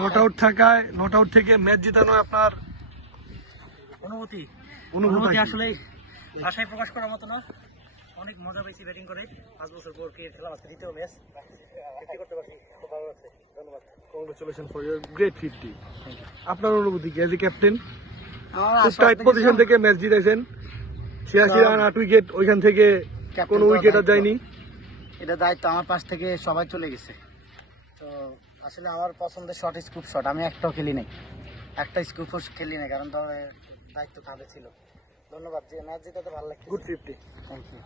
Not out থেকে match জেতানো আপনার অনুভূতি আসলে ভাষায় প্রকাশ করার মতো না। অনেক মজা পেয়েছি ব্যাটিং করে। 5 বছর পর ক্রিকেট খেলা, আজকে দ্বিতীয় ম্যাচ করতে পারছি, খুব ভালো লাগছে। ধন্যবাদ। Congratulation for your great 50। আপনার অনুভূতি কি as a captain? Tight position থেকে ম্যাচ জিতেছেন, 86 রান 8 উইকেট, ওইখান থেকে কোনো উইকেট আর যায়নি। এটা দায়িত্ব আমার পাশ থেকে সবাই চলে গেছে। তো আসলে আমার পছন্দের শট স্কুপ শট, আমি একটাও খেলি নাই, একটা স্কুপ খেলি নাই, কারণ তো দায়িত্ব কাঁধে ছিল। ধন্যবাদ, যে ম্যাচ জিতাতে ভালো লাগছে। গুড 50। Thank you.